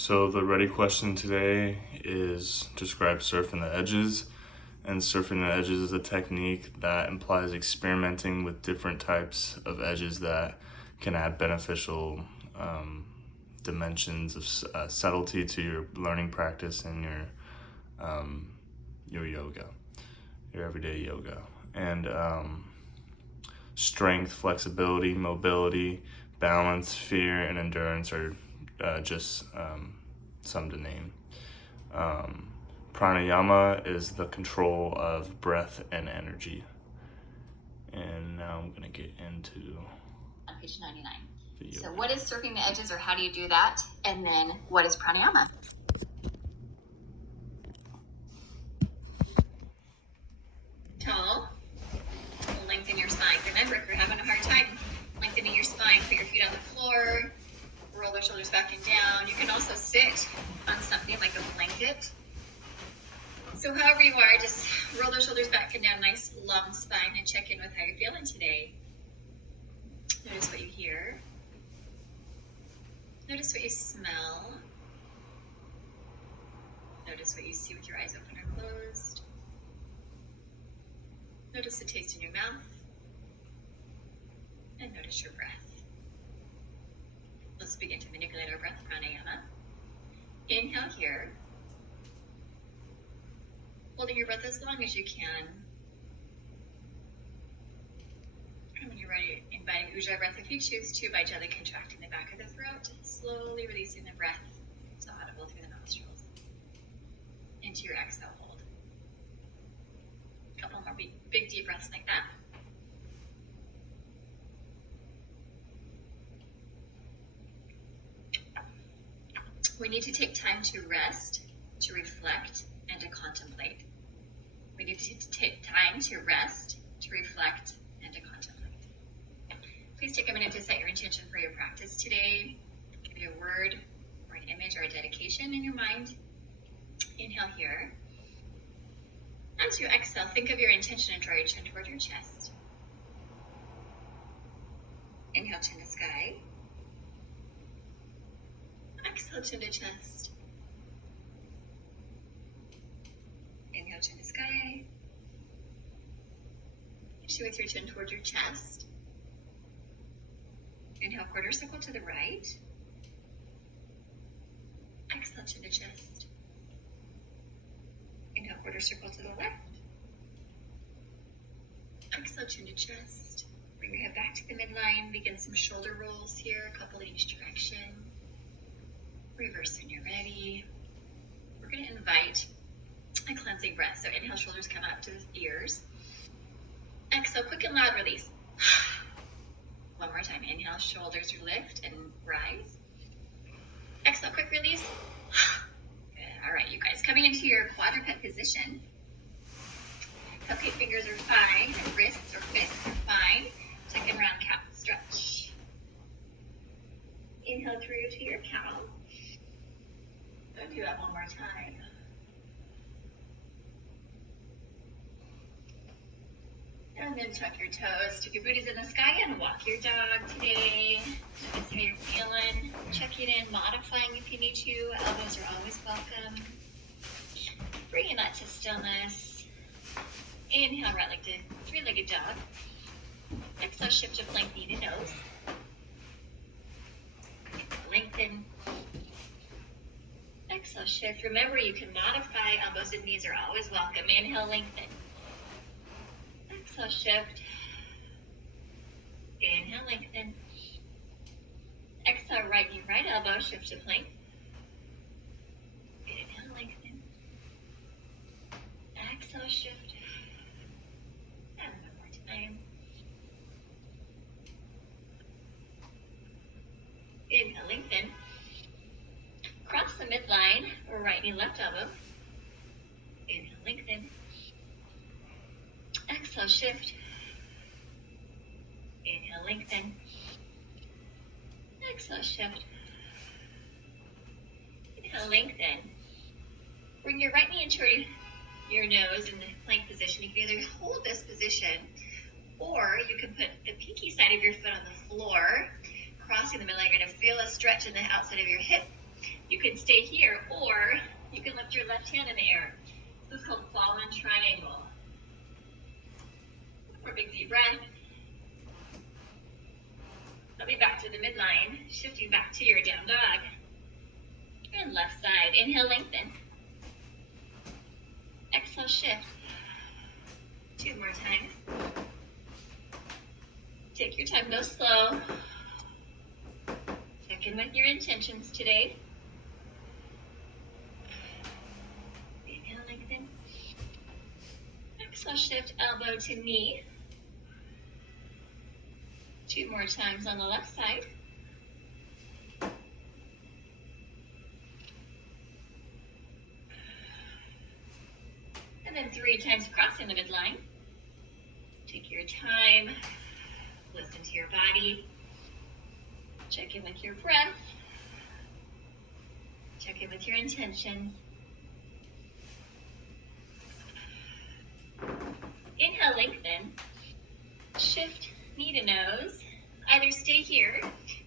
So the ready question today is describe surfing the edges. And surfing the edges is a technique that implies experimenting with different types of edges that can add beneficial dimensions of subtlety to your learning practice and your yoga, your everyday yoga. And strength, flexibility, mobility, balance, fear, and endurance are just some to name. Pranayama is the control of breath and energy. And now I'm going to get into on page 99. the So yoga. what is surfing the edges, or how do you do that? And then what is pranayama? Tall. Lengthen your spine. Remember, if you're having a hard time lengthening your spine, put your feet on the floor, roll the shoulders back and down. You can also sit on something like a blanket. So however you are, just roll those shoulders back and down, nice long spine, and check in with how you're feeling today. Notice what you hear. Notice what you smell. Notice what you see with your eyes open or closed. Notice the taste in your mouth. And notice your breath. Let's begin to manipulate our breath, pranayama. Inhale here. Holding your breath as long as you can. And when you're ready, inviting Ujjayi breath if you choose to by gently contracting the back of the throat, slowly releasing the breath so audible through the nostrils. Into your exhale hold. A couple more big deep breaths like that. We need to take time to rest, to reflect, and to contemplate. We need to take time to rest, to reflect, and to contemplate. Please take a minute to set your intention for your practice today. Give me a word or an image or a dedication in your mind. Inhale here. As you exhale, think of your intention and draw your chin toward your chest. Inhale, chin to sky. Exhale, chin to chest. Inhale, chin to sky. Issue with your chin toward your chest. Inhale, quarter circle to the right. Exhale, chin to chest. Inhale, quarter circle to the left. Exhale, chin to chest. Bring your head back to the midline. Begin some shoulder rolls here, a couple in each direction. Reverse when you're ready. We're going to invite a cleansing breath. So inhale, shoulders come up to the ears. Exhale, quick and loud release. One more time. Inhale, shoulders lift and rise. Exhale, quick release. Good. All right, you guys. Coming into your quadruped position. Cupcake fingers are fine. Wrists or fists are fine. Second round calf stretch. Inhale through to your cow. Go do that one more time. And then tuck your toes, stick your booties in the sky, and walk your dog today. Notice how you're feeling. Checking in, modifying if you need to. Elbows are always welcome. Bringing that to stillness. Inhale, right leg to three-legged dog. Exhale, shift to plank, knee to nose. Lengthen. Exhale, shift. Remember, you can modify. Elbows and knees are always welcome. Inhale, lengthen. Exhale, shift. Inhale, lengthen. Exhale, right knee, right elbow, shift to plank. Inhale, lengthen. Exhale, shift. And one more time. Inhale, lengthen. Cross the midline, or right knee, left elbow. Inhale, lengthen. Exhale, shift. Inhale, lengthen. Exhale, shift. Inhale, lengthen. Bring your right knee into your nose in the plank position. You can either hold this position, or you can put the pinky side of your foot on the floor, crossing the middle. You're going to feel a stretch in the outside of your hip. You can stay here, or you can lift your left hand in the air. This is called fallen triangle. Or big deep breath. Coming back to the midline, shifting back to your down dog. And left side, inhale, lengthen. Exhale, shift. 2 more times. Take your time, go slow. Check in with your intentions today. Inhale, lengthen. Exhale, shift, elbow to knee. 2 more times on the left side. And then 3 times crossing the midline. Take your time. Listen to your body. Check in with your breath. Check in with your intention. Inhale, lengthen. Shift knee to nose. Either stay here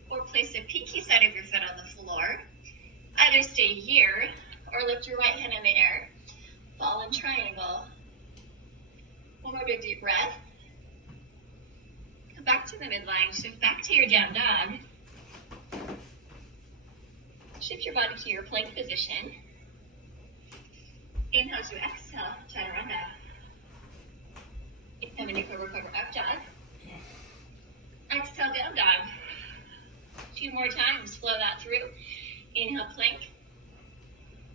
or place the pinky side of your foot on the floor. Either stay here or lift your right hand in the air. Fallen triangle. 1 more big deep breath. Come back to the midline. Shift back to your down dog. Shift your body to your plank position. Inhale to exhale, chaturanga. Inhale, mini cobra, cobra, up dog. Exhale, down dog. 2 more times, flow that through. Inhale, plank.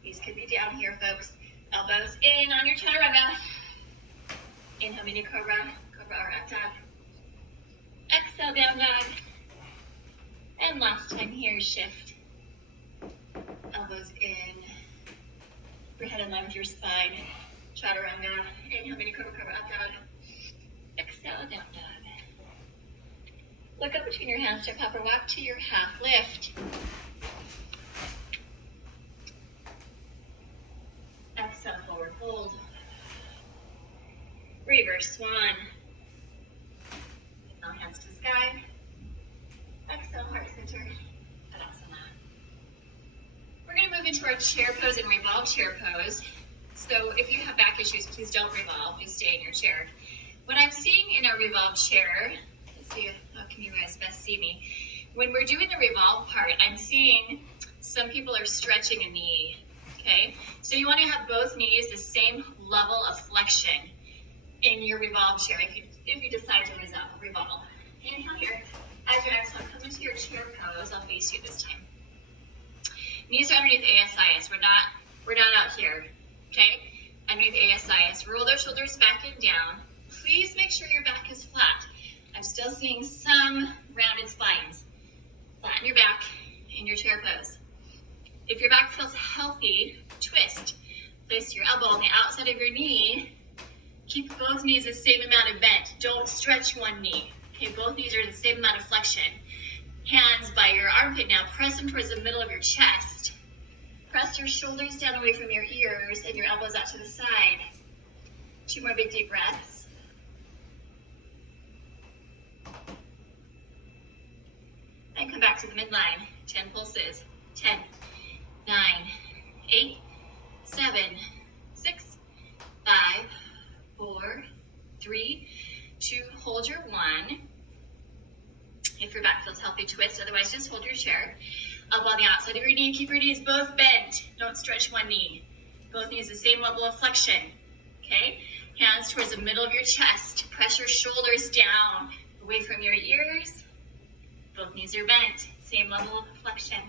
These could be down here, folks. Elbows in on your chaturanga. Inhale, mini cobra, cobra, or up dog. Exhale, down dog. And last time here, shift. Elbows in. Your head in line with your spine. Chaturanga. Inhale, mini cobra, cobra, up dog. Exhale, down dog. Look up between your hands to upper walk to your half lift. Exhale, forward fold. Reverse swan. Inhale, hands to sky. Exhale, heart center. Tadasana. We're going to move into our chair pose and revolve chair pose. So if you have back issues, please don't revolve. Just stay in your chair. What I'm seeing in a revolve chair, let's see, how can you guys best see me? When we're doing the revolve part, I'm seeing some people are stretching a knee, okay? So you want to have both knees the same level of flexion in your revolve chair if you decide to revolve. Inhale here. As you exhale, come into your chair pose. I'll face you this time. Knees are underneath ASIS. We're not out here, okay? Underneath ASIS. Roll those shoulders back and down. Please make sure your back is flat. I'm still seeing some rounded spines. Flatten your back in your chair pose. If your back feels healthy, twist. Place your elbow on the outside of your knee. Keep both knees the same amount of bent. Don't stretch one knee. Okay, both knees are the same amount of flexion. Hands by your armpit now. Press them towards the middle of your chest. Press your shoulders down away from your ears and your elbows out to the side. 2 more big deep breaths. And come back to the midline. 10 pulses. 10, 9, 8, 7, 6, 5, 4, 3, 2. Hold your 1. If your back feels healthy, twist. Otherwise, just hold your chair. Elbow on the outside of your knee. Keep your knees both bent. Don't stretch one knee. Both knees the same level of flexion. Okay? Hands towards the middle of your chest. Press your shoulders down away from your ears. Both knees are bent. Same level of flexion.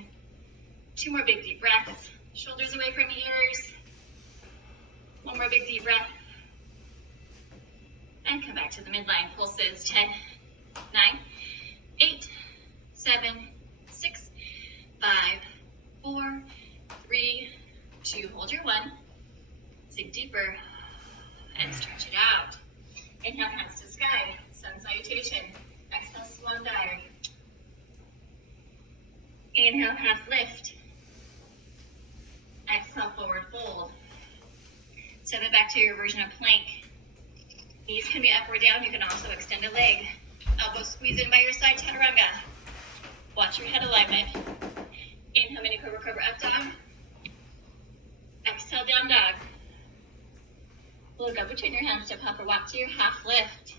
2 more big deep breaths. Shoulders away from ears. 1 more big deep breath. And come back to the midline. Pulses. 10, 9, 8, 7, 6, 5, 4, 3, 2. Hold your 1. Sink deeper. And stretch it out. Inhale, hands to sky. Sun salutation. Exhale, swan dive. Inhale, half lift. Exhale, forward fold. Step it back to your version of plank. Knees can be up or down. You can also extend a leg. Elbows squeeze in by your side, chaturanga. Watch your head alignment. Inhale, mini cobra, cobra, up dog. down dog. Look up between your hands, step up or walk to your half lift.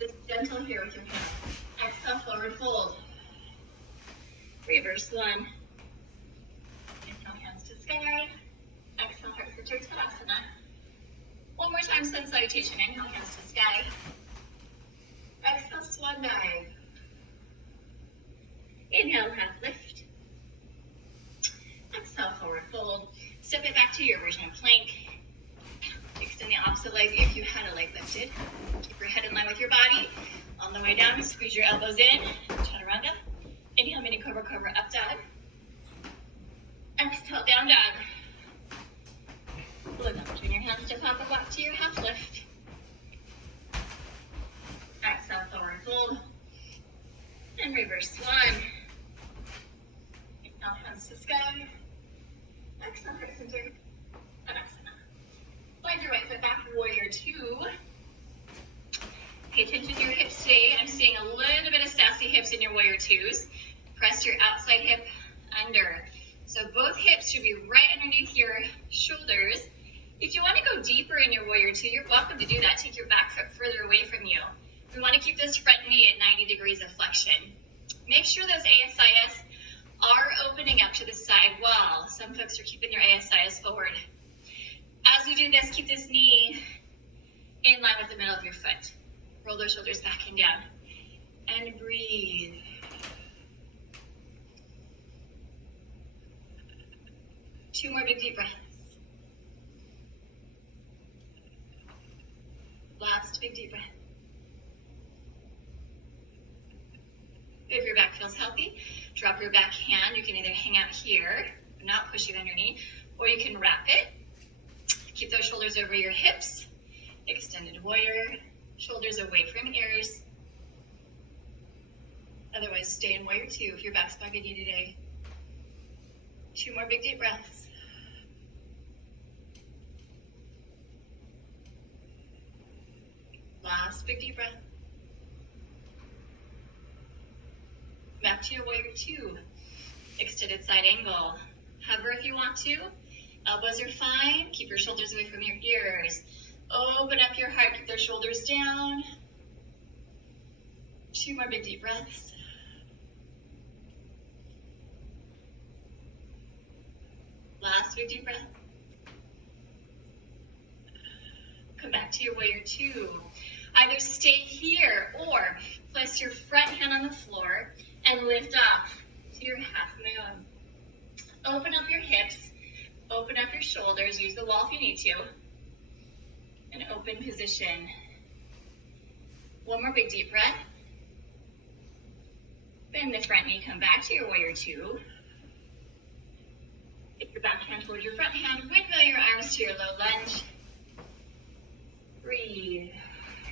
Just gentle here with your hands. Exhale, forward fold. Reverse one. Inhale, hands to sky. Exhale, heart center, Tadasana. One more time, sun salutation. Inhale, hands to sky. Exhale, swan dive. Inhale, half lift. Exhale, forward fold. Step it back to your version of plank. Extend the opposite leg if you had a leg lifted. Keep your head in line with your body. On the way down, squeeze your elbows in. Chaturanga. Inhale, mini cobra, cobra, up dog. Exhale, down dog. Look up between your hands, step up and walk to your half lift. Exhale, forward fold. And reverse one. Inhale, hands to sky. Exhale, heart center. Tadasana. Slide your right foot back, warrior two. Pay attention to your hips today. I'm seeing a little bit of sassy hips in your warrior twos. Press your outside hip under. So both hips should be right underneath your shoulders. If you want to go deeper in your warrior two, you're welcome to do that. Take your back foot further away from you. We want to keep this front knee at 90 degrees of flexion. Make sure those ASIS are opening up to the side wall. Some folks are keeping their ASIS forward. As you do this, keep this knee in line with the middle of your foot. Roll those shoulders back and down. And breathe. Two more big deep breaths. Last big deep breath. If your back feels healthy, drop your back hand. You can either hang out here, not pushing on your knee, or you can wrap it. Keep those shoulders over your hips. Extended warrior, shoulders away from ears. Otherwise, stay in warrior two if your back's bugging you today. Two more big deep breaths. Last big deep breath. Back to your warrior two. Extended side angle. Hover if you want to. Elbows are fine. Keep your shoulders away from your ears. Open up your heart. Keep those shoulders down. Two more big deep breaths. Last big deep breath. Come back to your warrior two. Either stay here or place your front hand on the floor and lift up to your half moon. Open up your hips, open up your shoulders, use the wall if you need to. An open position. One more big deep breath. Bend the front knee, come back to your warrior two. Take your back hand towards your front hand, windmill your arms to your low lunge. Breathe.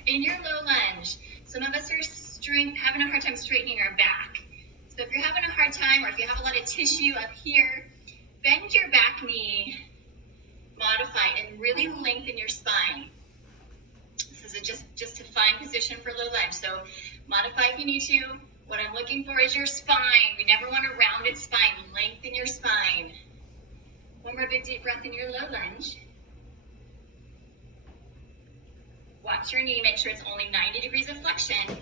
In your low lunge, some of us are having a hard time straightening our back. So if you're having a hard time, or if you have a lot of tissue up here, bend your back knee, modify, and really lengthen your spine. This is just a fine position for low lunge. So modify if you need to. What I'm looking for is your spine. We never want a rounded spine. Lengthen your spine. One more big deep breath in your low lunge. Watch your knee, make sure it's only 90 degrees of flexion.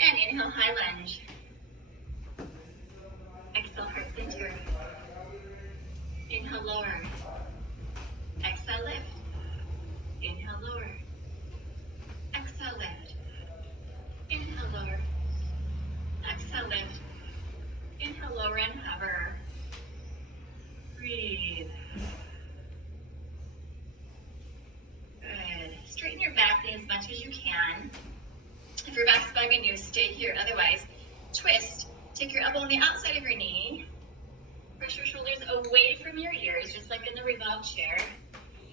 And inhale, high lunge. Exhale, heart center. Inhale, lower. Exhale, lift. Inhale, lower. Exhale, lift. Inhale, lower. Exhale, lift. Inhale, lower and hover. Breathe. Good. Straighten your back knee as much as you can. If your back's bugging you, stay here. Otherwise, twist. Take your elbow on the outside of your knee. Push your shoulders away from your ears, just like in the revolve chair.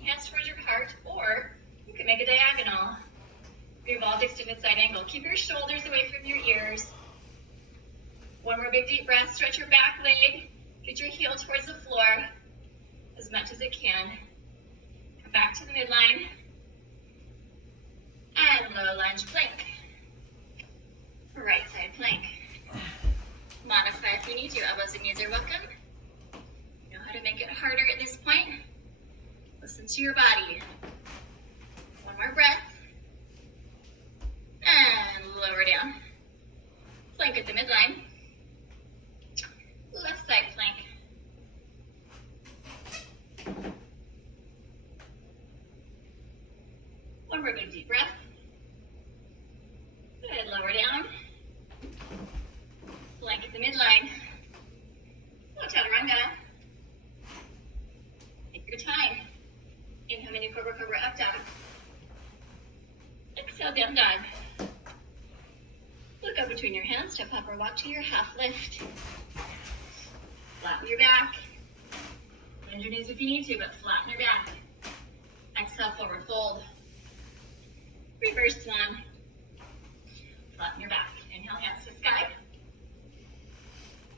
Hands towards your heart, or you can make a diagonal. Revolved extended side angle. Keep your shoulders away from your ears. One more big deep breath. Stretch your back leg. Get your heel towards the floor as much as it can. Come back to the midline. And low lunge plank. Right side plank. Modify if you need to. Elbows and knees are welcome. You know how to to make it harder at this point. Listen to your body. One more breath. And lower down. Plank at the midline. Left side plank. One more big deep breath. Good, lower down. Plank at the midline. Slow chaturanga. Take your time. Inhale, mini cobra, cobra, up dog. Exhale, down dog. Look up between your hands, step up or walk to your half lift. Flatten your back. Bend your knees if you need to, but flatten your back. Exhale, forward fold. Reverse swan. Flatten your back. Inhale, hands to sky.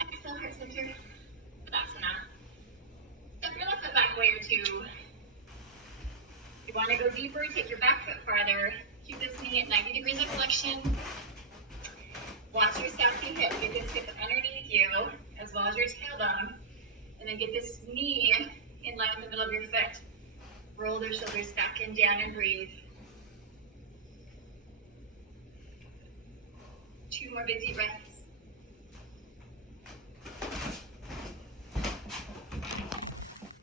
Exhale, heart center. Tadasana. Step your left foot back, warrior two. If you want to go deeper, take your back foot farther. Keep this knee at 90 degrees of flexion. Watch your sassy hip. Get this hip underneath you, as well as your tailbone. And then get this knee in line with the middle of your foot. Roll the shoulders back and down and breathe. 2 more big deep breaths.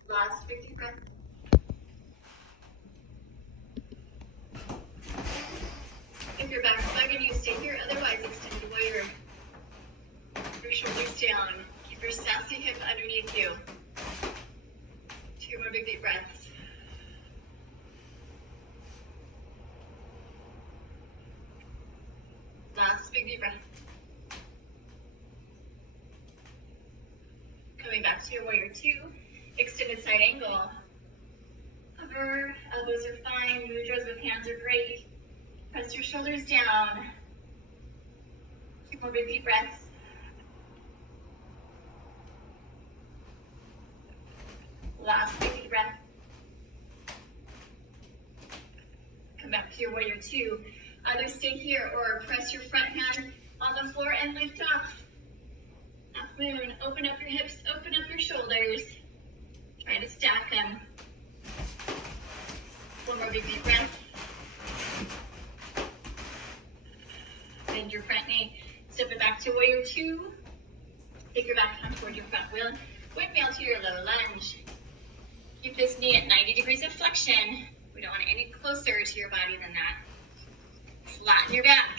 Last big deep breath. If your back's bugging you, stay here. Otherwise, extended warrior. Your shoulders down. Keep your sassy hip underneath you. 2 more big deep breaths. Last big deep breath. Coming back to your warrior two. Extended side angle. Hover, elbows are fine. Mudras with hands are great. Press your shoulders down. 2 more big deep breaths. Last big deep breath. Come back to your warrior two. Either stay here or press your front hand on the floor and lift off. Half moon. Open up your hips, open up your shoulders. Try to stack them. 1 more big deep breath. Bend your front knee. Step it back to warrior two. Take your back hand toward your front wheel. Windmill to your low lunge. Keep this knee at 90 degrees of flexion. We don't want it any closer to your body than that. Flatten your back.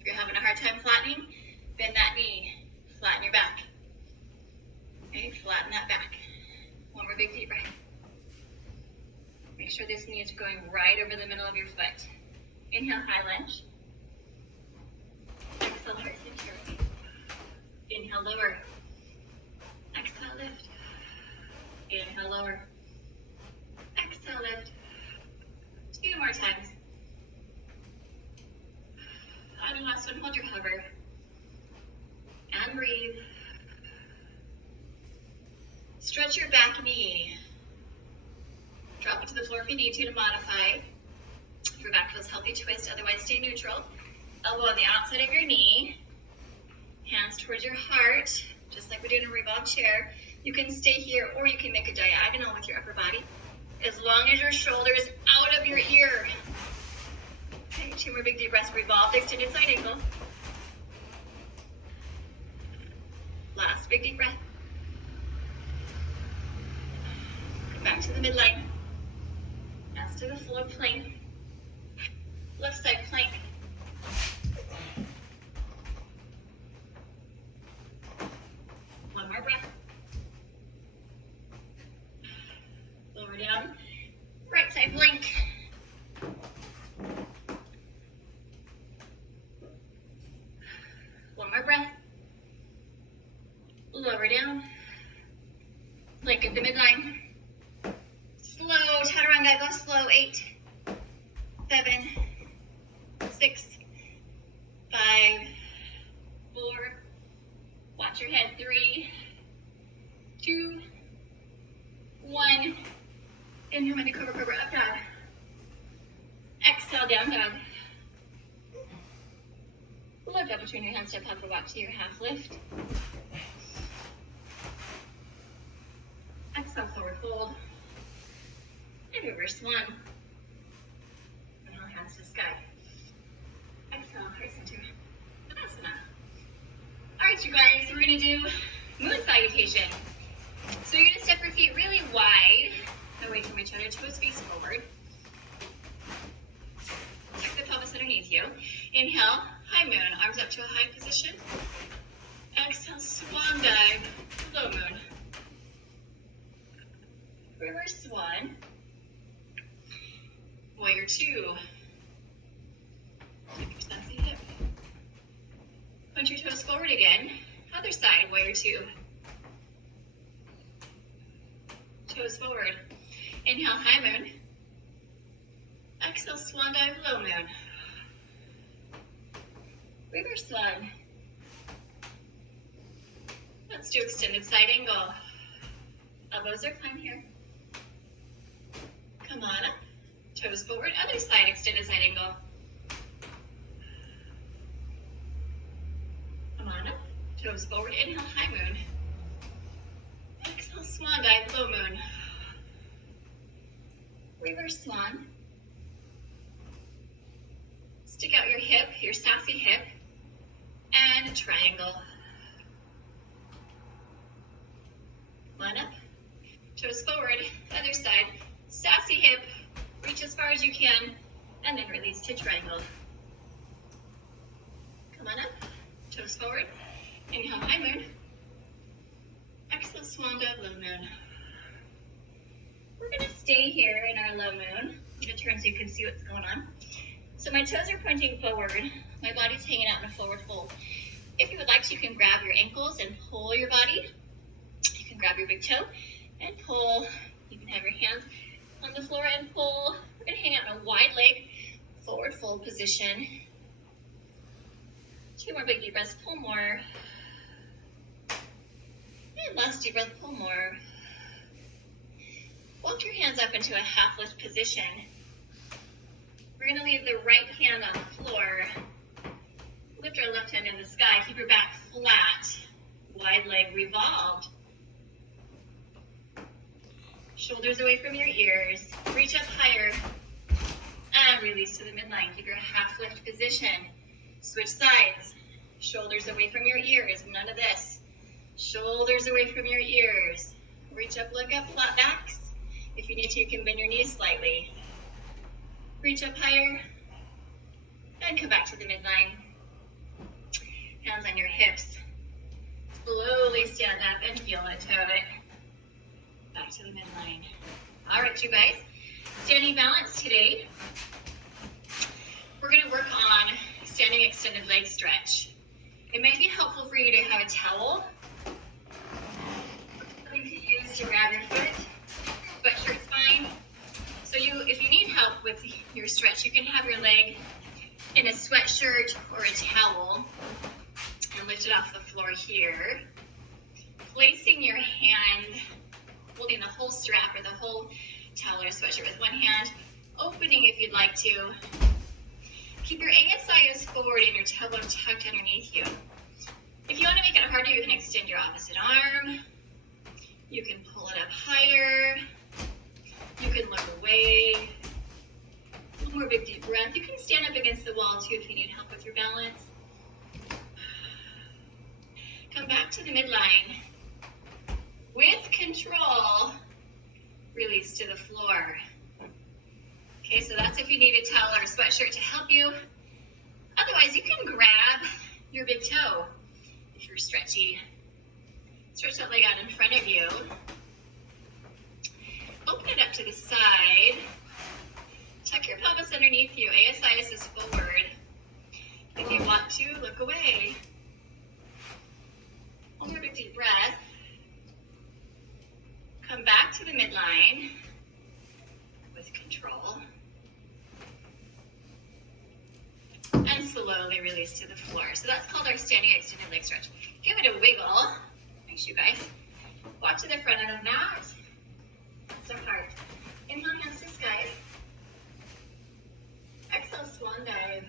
If you're having a hard time flattening, bend that knee. Flatten your back. Okay, flatten that back. 1 more big deep breath. Make sure this knee is going right over the middle of your foot. Inhale, high lunge. Exhale, heart center. Inhale, lower. Exhale, lift. Inhale, lower. Exhale, lift. 2 more times. And last one, hold your hover. And breathe. Stretch your back knee. Drop it to the floor if you need to modify. If your back feels healthy, twist. Otherwise, stay neutral. Elbow on the outside of your knee. Hands towards your heart, just like we do in a revolved chair. You can stay here or you can make a diagonal with your upper body. As long as your shoulder is out of your ear. Okay, 2 more big deep breaths. Revolved, extended side angle. Last big deep breath. Come back to the midline. Hands to the floor, plank. Left side plank. One more breath. Lower down. Right side plank. One more breath. Lower down. Plank at the midline. Slow, chaturanga, go slow. 8, 7, 6, 5, 4. Watch your head. 3, 2, 1. Inhale, mini cobra, cobra, up dog. Exhale, down dog. Look up between your hands, step up or walk to your half lift. Exhale. hold. And reverse swan. Inhale, hands to sky. Exhale, heart center. Tadasana. All right, you guys, we're gonna do moon salutation. So you're gonna step your feet really wide, away from each other, toes face forward. Tuck the pelvis underneath you. Inhale, high moon, arms up to a high position. Exhale, swan dive, low moon. Reverse swan. Warrior two. Take your sassy hip. Punch your toes forward again. Other side, warrior two. Toes forward. Inhale, high moon. Exhale, swan dive, low moon. Reverse swan. Let's do extended side angle. Elbows are climb here. Come on up. Toes forward. Other side, extended side angle. Come on up. Toes forward. Inhale, high moon. Exhale, swan dive, low moon. Reverse swan. Stick out your hip, your sassy hip, and a triangle. Come on up. Toes forward. Other side. Sassy hip. Reach as far as you can, and then release to triangle. Come on up. Toes forward. Inhale, high moon. Exhale, swan dive, low moon. We're gonna stay here in our low moon. I'm gonna turn so you can see what's going on. So my toes are pointing forward. My body's hanging out in a forward fold. If you would like to, you can grab your ankles and pull your body. You can grab your big toe and pull. You can have your hands on the floor and pull. We're gonna hang out in a wide leg, forward fold position. 2 more big deep breaths, pull more. And last deep breath, pull more. Walk your hands up into a half lift position. We're gonna leave the right hand on the floor. Lift our left hand in the sky, keep your back flat. Wide leg revolved. Shoulders away from your ears. Reach up higher. And release to the midline. Keep your half lift position. Switch sides. Shoulders away from your ears. None of this. Shoulders away from your ears. Reach up, look up, flat backs. If you need to, you can bend your knees slightly. Reach up higher. And come back to the midline. Hands on your hips. Slowly stand up and heel it, toe it. Back to the midline. All right, you guys. Standing balance today. We're going to work on standing extended leg stretch. It may be helpful for you to have a towel. Something to use to grab your foot. Sweatshirt's fine. So if you need help with your stretch, you can have your leg in a sweatshirt or a towel and lift it off the floor here. Placing your hand, holding the whole strap or the whole towel or sweatshirt with one hand, opening if you'd like to. Keep your ASIs forward and your tailbone tucked underneath you. If you want to make it harder, you can extend your opposite arm. You can pull it up higher. You can look away. One more big deep breath. You can stand up against the wall too if you need help with your balance. Come back to the midline. With control, release to the floor. Okay, so that's if you need a towel or a sweatshirt to help you. Otherwise, you can grab your big toe if you're stretchy. Stretch that leg out in front of you. Open it up to the side. Tuck your pelvis underneath you. ASIS is forward. If you want to, look away. One more big deep breath. Come back to the midline with control. And slowly release to the floor. So that's called our standing extended leg stretch. Give it a wiggle. Thanks, you guys. Walk to the front of the mat. That's our heart. Inhale, hands to sky. Exhale, swan dive.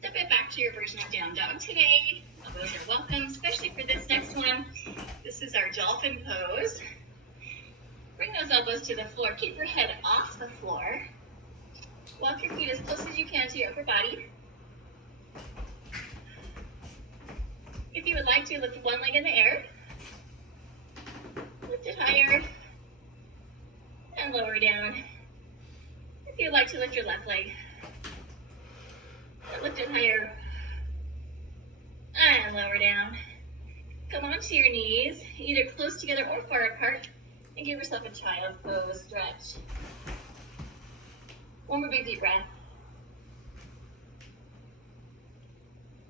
Step it back to your version of down dog today. Elbows are welcome, especially for this next one. This is is our dolphin pose. Bring those elbows to the floor. Keep your head off the floor. Walk your feet as close as you can to your upper body. If you would like to, lift one leg in the air. Lift it higher. And lower down. If you'd like to lift your left leg. And lift it higher. And lower down. Come onto your knees, either close together or far apart. And give yourself a child's pose stretch. One more big deep breath.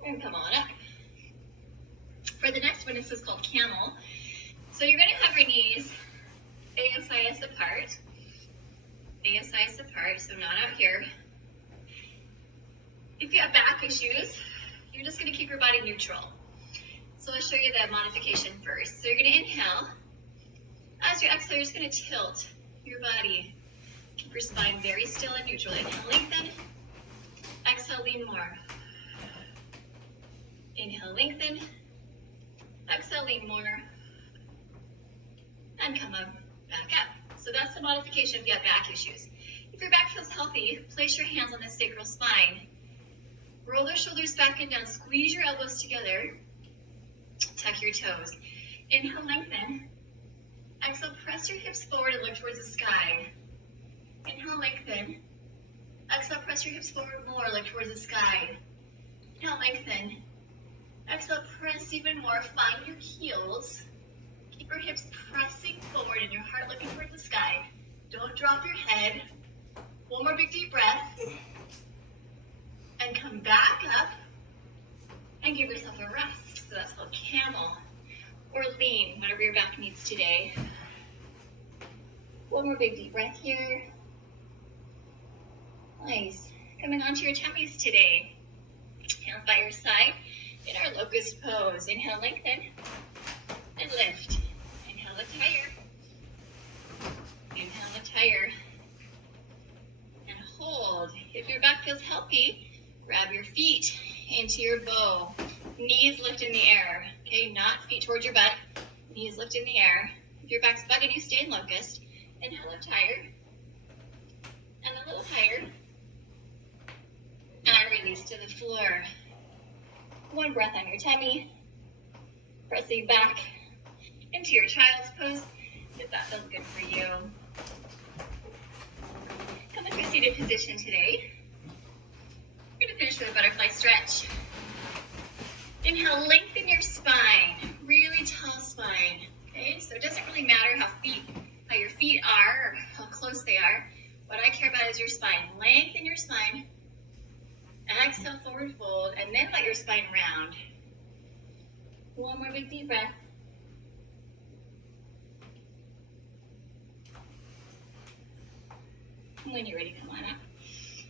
And come on up. For the next one, this is called camel. So you're going to have your knees ASIS apart. ASIS apart, so not out here. If you have back issues, you're just going to keep your body neutral. So I'll show you that modification first. So you're going to inhale. As you exhale, you're just going to tilt your body. Keep your spine very still and neutral. Inhale, lengthen. Exhale, lean more. Inhale, lengthen. Exhale, lean more. And come up, back up. So that's the modification if you have back issues. If your back feels healthy, place your hands on the sacral spine. Roll the shoulders back and down. Squeeze your elbows together. Tuck your toes. Inhale, lengthen. Exhale, press your hips forward and look towards the sky. Inhale, lengthen. Exhale, press your hips forward more, look towards the sky. Inhale, lengthen. Exhale, press even more. Find your heels. Keep your hips pressing forward and your heart looking towards the sky. Don't drop your head. One more big deep breath. And come back up and give yourself a rest. So that's called camel or lean, whatever your back needs today. One more big deep breath here. Nice. Coming onto your tummies today. Hands by your side in our locust pose. Inhale, lengthen, and lift. Inhale, lift higher. Inhale, lift higher. And hold. If your back feels healthy, grab your feet into your bow. Knees lift in the air. Okay, not feet towards your butt. Knees lift in the air. If your back's bugging you, stay in locust. Inhale, lift higher. And a little higher. And release to the floor. One breath on your tummy. Pressing back into your child's pose if that feels good for you. Come into a seated position today. We're going to finish with a butterfly stretch. Inhale, lengthen your spine. Really tall spine. Okay, so it doesn't really matter how your feet are or how close they are. What I care about is your spine. Lengthen your spine. Exhale, forward fold, and then let your spine round. One more big deep breath. And when you're ready, come on up.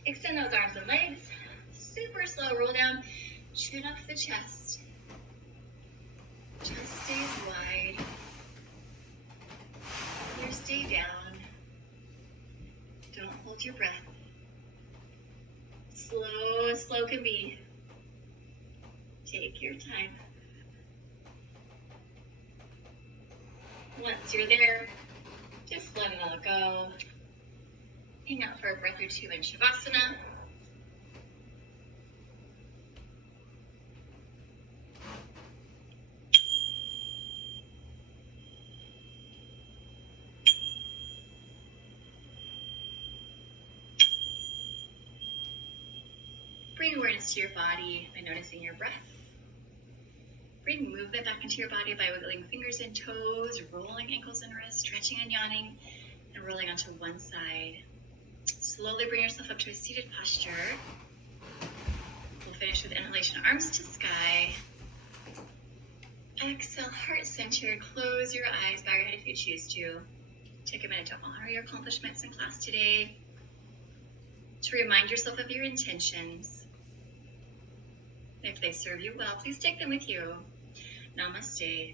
Extend those arms and legs. Super slow roll down. Chin up the chest. Chest stays wide. Ears stay down. Don't hold your breath. Slow as slow can be. Take your time. Once you're there, just let it all go. Hang out for a breath or two in Shavasana. Bring awareness to your body by noticing your breath. Bring movement back into your body by wiggling fingers and toes, rolling ankles and wrists, stretching and yawning, and rolling onto one side. Slowly bring yourself up to a seated posture. We'll finish with inhalation, arms to sky. Exhale, heart centered. Close your eyes, bow your head if you choose to. Take a minute to honor your accomplishments in class today. To remind yourself of your intentions. If they serve you well, please take them with you. Namaste.